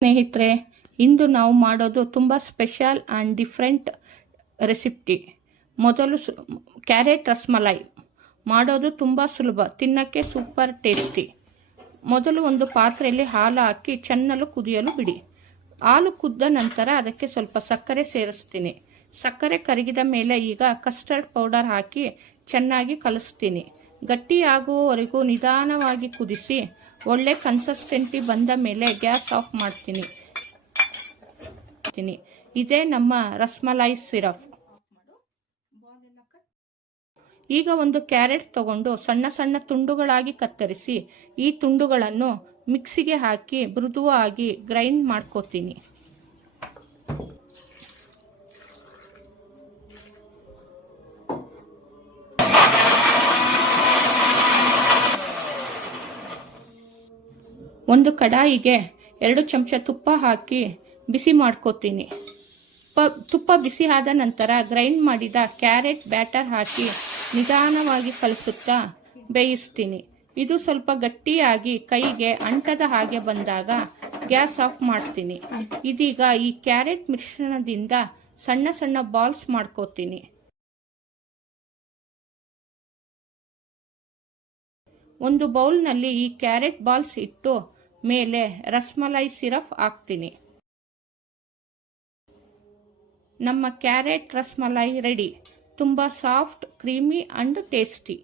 ಸ್ನೇಹಿತರೆ, ಇಂದು ನಾವು ಮಾಡೋದು ತುಂಬ ಸ್ಪೆಷಲ್ ಆ್ಯಂಡ್ ಡಿಫ್ರೆಂಟ್ ರೆಸಿಪಿ. ಮೊದಲು ಕ್ಯಾರೆಟ್ ರಸ್ಮಲೈ ಮಾಡೋದು ತುಂಬ ಸುಲಭ, ತಿನ್ನಕ್ಕೆ ಸೂಪರ್ ಟೇಸ್ಟಿ. ಮೊದಲು ಒಂದು ಪಾತ್ರೆಯಲ್ಲಿ ಹಾಲು ಹಾಕಿ ಚೆನ್ನಾಗಿ ಕುದಿಯಲು ಬಿಡಿ. ಹಾಲು ಕುದ್ದ ನಂತರ ಅದಕ್ಕೆ ಸ್ವಲ್ಪ ಸಕ್ಕರೆ ಸೇರಿಸ್ತೀನಿ. ಸಕ್ಕರೆ ಕರಗಿದ ಮೇಲೆ ಈಗ ಕಸ್ಟರ್ಡ್ ಪೌಡರ್ ಹಾಕಿ ಚೆನ್ನಾಗಿ ಕಲಿಸ್ತೀನಿ. ಗಟ್ಟಿಯಾಗುವವರೆಗೂ ನಿಧಾನವಾಗಿ ಕುದಿಸಿ ಒಳ್ಳೆ ಕನ್ಸಿಸ್ಟೆನ್ಸಿ ಬಂದ ಮೇಲೆ ಗ್ಯಾಸ್ ಆಫ್ ಮಾಡ್ತೀನಿ. ಇದೇ ನಮ್ಮ ರಸ್ಮಲೈ ಸಿರಪ್. ಈಗ ಒಂದು ಕ್ಯಾರೆಟ್ ತಗೊಂಡು ಸಣ್ಣ ಸಣ್ಣ ತುಂಡುಗಳಾಗಿ ಕತ್ತರಿಸಿ ಈ ತುಂಡುಗಳನ್ನು ಮಿಕ್ಸಿಗೆ ಹಾಕಿ ಮೃದುವಾಗಿ ಗ್ರೈಂಡ್ ಮಾಡ್ಕೋತೀನಿ. ಒಂದು ಕಡಾಯಿಗೆ 2 ಚಮಚ ತುಪ್ಪ ಹಾಕಿ ಬಿಸಿ ಮಾಡ್ಕೋತೀನಿ. ತುಪ್ಪ ಬಿಸಿ ಆದ ನಂತರ ಗ್ರೈಂಡ್ ಮಾಡಿದ ಕ್ಯಾರೆಟ್ ಬ್ಯಾಟರ್ ಹಾಕಿ ನಿಧಾನವಾಗಿ ಕಲಿಸುತ್ತಾ ಬೇಯಿಸ್ತೀನಿ. ಇದು ಸ್ವಲ್ಪ ಗಟ್ಟಿಯಾಗಿ ಕೈಗೆ ಅಂಟದ ಹಾಗೆ ಬಂದಾಗ ಗ್ಯಾಸ್ ಆಫ್ ಮಾಡ್ತೀನಿ. ಇದೀಗ ಈ ಕ್ಯಾರೆಟ್ ಮಿಶ್ರಣದಿಂದ ಸಣ್ಣ ಸಣ್ಣ ಬಾಲ್ಸ್ ಮಾಡ್ಕೋತೀನಿ. ಒಂದು ಬೌಲ್ನಲ್ಲಿ ಈ ಕ್ಯಾರೆಟ್ ಬಾಲ್ಸ್ ಇಟ್ಟು ಮೇಲೆ ರಸ್ಮಲೈ ಸಿರಪ್ ಹಾಕ್ತೀನಿ. ನಮ್ಮ ಕ್ಯಾರೆಟ್ ರಸ್ಮಲೈ ರೆಡಿ. ತುಂಬ ಸಾಫ್ಟ್, ಕ್ರೀಮಿ ಅಂಡ್ ಟೇಸ್ಟಿ.